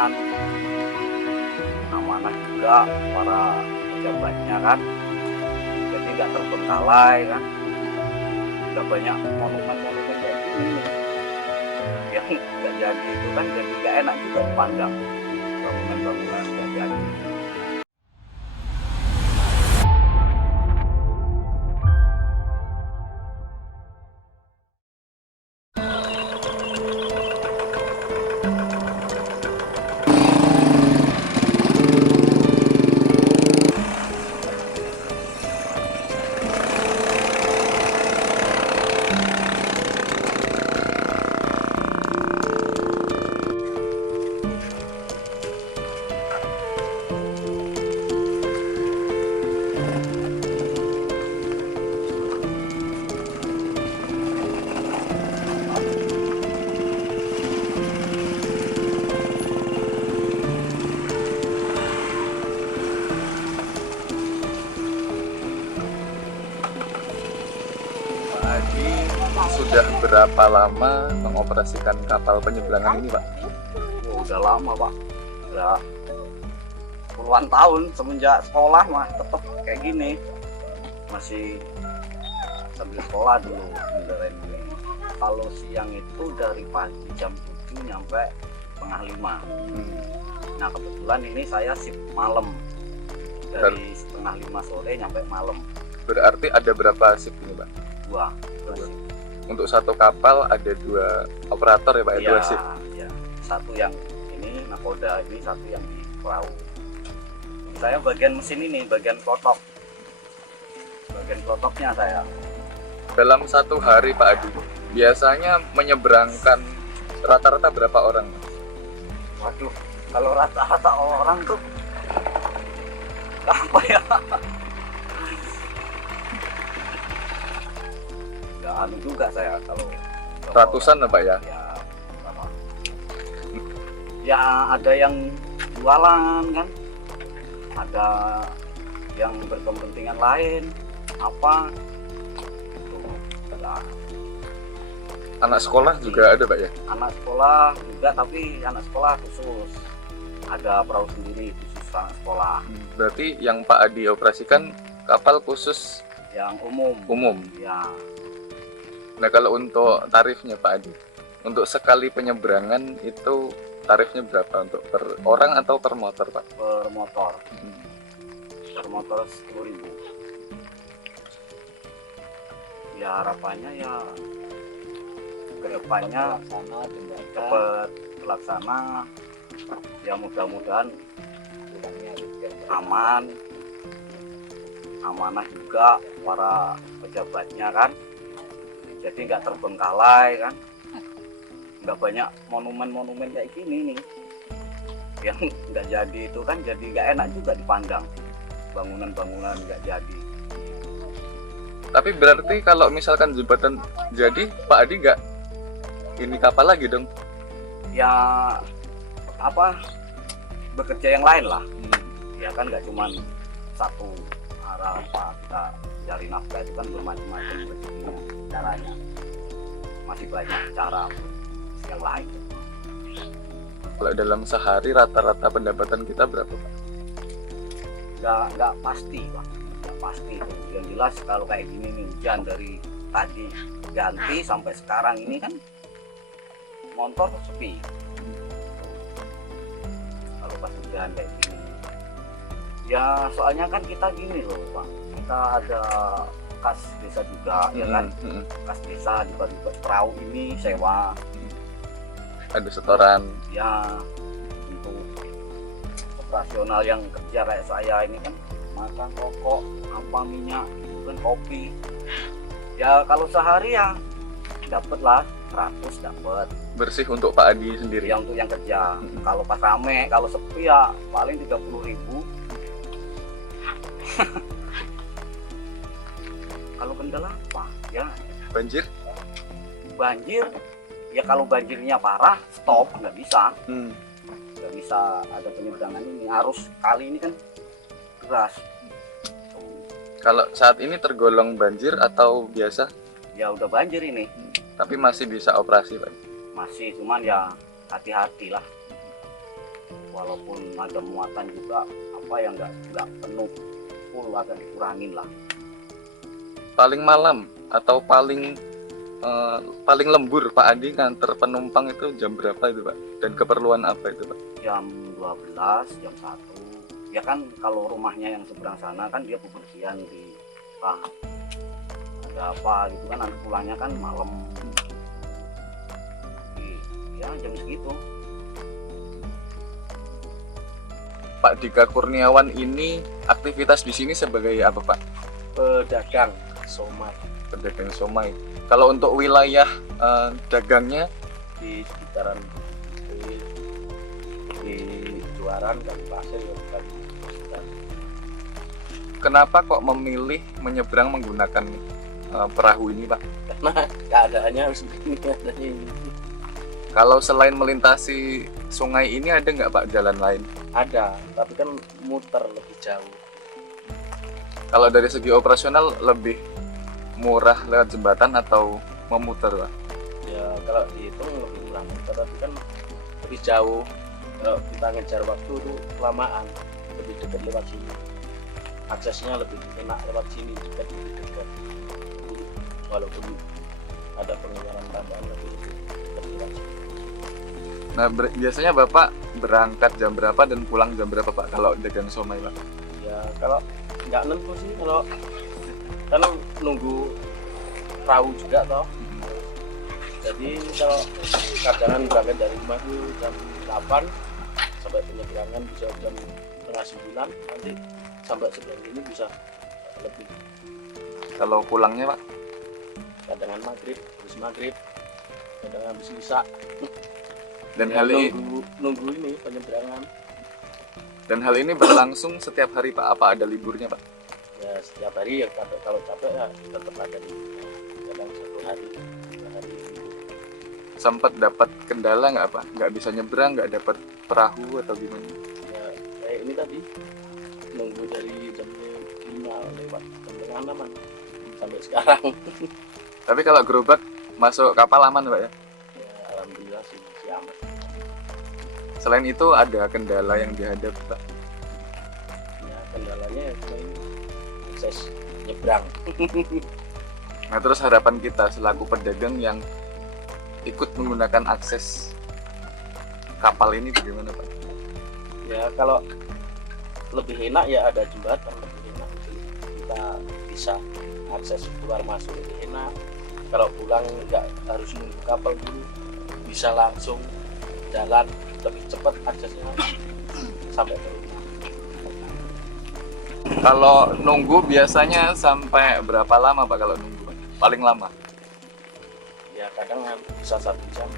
aman, amanah juga para pejabatnya kan, jadi nggak terbengkalai kan, nggak banyak monumen-monumen kayak gini nih. Yang nggak jadi itu kan jadi nggak enak juga dipandang, bangunan-bangunan nggak jadi. Adi sudah berapa lama mengoperasikan kapal penyeberangan ini, Pak? Oh, udah lama Pak, udah puluhan tahun semenjak sekolah mah tetap kayak gini, masih sambil sekolah dulu beneran ini. Kalau siang itu dari pagi jam 7 nyampe setengah 5. Nah kebetulan ini saya shift malam, dari setengah 5 sore nyampe malam. Berarti ada berapa shift ini, Pak? Dua. Untuk satu kapal ada 2 operator ya, Pak? Iya, 2 shift. ya. Satu yang ini nakoda, ini satu yang di perahu. Saya bagian mesin ini, bagian klotok. Bagian klotoknya saya. Dalam satu hari, Pak Adi, biasanya menyeberangkan rata-rata berapa orang? Waduh, kalau rata-rata orang tuh apa ya? Nggak anu juga saya kalau Ratusan, Pak ya? ya berapa? Ya ada yang jualan kan, ada yang berkepentingan lain apa tuh. Nah, Anak sekolah juga ada, Pak ya? anak sekolah juga, tapi anak sekolah khusus ada perahu sendiri khusus anak sekolah. Berarti yang Pak Adi operasikan kapal khusus Yang umum ya. Nah, kalau untuk tarifnya, Pak Adi, untuk sekali penyeberangan itu tarifnya berapa? Untuk per orang atau per motor, Pak? Per motor 10.000. Ya harapannya ya kedepannya cepat terlaksana, ya mudah-mudahan aman, amanah juga para pejabatnya kan, jadi nggak terbengkalai kan, nggak banyak monumen-monumen kayak gini nih yang nggak jadi itu kan, jadi nggak enak juga dipandang, bangunan-bangunan nggak jadi. Tapi berarti kalau misalkan jembatan jadi, Pak Adi nggak ini kapal lagi dong? Ya apa, bekerja yang lain lah. Ya kan nggak cuma satu arah apa, kita cari nafkah itu kan bermacam-macam rezekinya, caranya masih banyak cara yang lain. Kalau dalam sehari rata-rata pendapatan kita berapa, Pak? Nggak pasti Pak, nggak pasti itu. Yang jelas kalau kayak gini nih, hujan dari tadi ganti sampai sekarang ini kan motor sepi. Kalau pas hujan kayak gini ya, soalnya kan kita gini loh Pak, kita ada kas desa juga ya kan, kas desa dibagi perahu ini sewa, Ada setoran. ya untuk operasional yang kerja kayak saya ini kan, makan rokok apa minyak itu kan, kopi ya, kalau sehari ya dapet lah 100 dapet. Bersih untuk Pak Adi sendiri. Ya untuk yang kerja. Kalau pas rame, kalau sepi ya paling 30.000. Kalau kendala apa ya, Banjir? banjir ya, kalau banjirnya parah stop, nggak bisa ada penyeberangan ini. Arus kali ini kan deras. Kalau saat ini tergolong banjir atau biasa? Ya udah banjir ini, Tapi masih bisa operasi, Pak? masih, cuman ya hati-hati lah. walaupun ada muatan juga apa yang nggak penuh full, agak dikurangin lah. Paling malam atau paling lembur Pak Adi nganter penumpang itu jam berapa itu Pak? Dan keperluan apa itu Pak? Jam 12, jam 1 ya kan. Kalau rumahnya yang seberang sana kan dia bepergian di ada apa gitu kan, nanti pulangnya kan malam. Ya jam segitu. Pak Dika Kurniawan ini aktivitas di sini sebagai apa Pak? Pedagang somai Pedagang somai. Kalau untuk wilayah dagangnya di sekitaran di Juaran dan Pasir yang bukan di sekitar. kenapa kok memilih menyeberang menggunakan perahu ini Pak? Karena keadaannya harus begini, adanya ini. Kalau selain melintasi sungai ini ada nggak Pak jalan lain? Ada, tapi kan muter lebih jauh. Kalau dari segi operasional lebih murah lewat jembatan atau memutar Pak? Ya kalau dihitung lebih murah muter, tapi kan lebih jauh. Kalau kita ngejar waktu itu kelamaan, lebih dekat lewat sini. Aksesnya lebih enak lewat sini, dekat lebih dekat. Jadi, walaupun ada pengeluaran tambahan lebih dekat lewat sini. Nah biasanya Bapak berangkat jam berapa dan pulang jam berapa Pak kalau dagang somai Pak? Ya kalau nggak nentu sih, kalau kan nunggu perahu juga toh. Jadi kalau kadang berangkat dari rumah itu jam 8 sampai penyeberangan bisa jam setengah 9, nanti sampai 9 ini bisa lebih. Kalau pulangnya Pak? Kadang maghrib, habis maghrib, kadang habis isya. Dan Ya, hal ini nunggu ini penyeberangan. berlangsung setiap hari Pak? Apa ada liburnya Pak? Ya setiap hari ya, kalau capek ya tetap ada di kadang 1 hari 2 hari. Sempat dapat kendala nggak Pak? Nggak bisa nyebrang, nggak dapat perahu atau gimana? Ya kayak ini tadi nunggu dari jam 5 lewat jam 5 sampai sekarang. Tapi kalau gerobak masuk kapal aman Pak ya? Ya alhamdulillah sih masih aman. Selain itu ada kendala yang dihadapi Pak? Ya kendalanya ya cuma ini, akses nyebrang. Nah terus harapan kita selaku pedagang yang ikut menggunakan akses kapal ini bagaimana Pak? Ya kalau lebih enak ya ada jembatan, lebih enak. Kita bisa akses keluar masuk lebih enak. Kalau pulang nggak harus nunggu kapal dulu, bisa langsung jalan lebih cepat aksesnya sampai ke rumah. Kalau nunggu biasanya sampai berapa lama Pak kalau nunggu Pak? Paling lama? Ya kadang bisa 1 jam.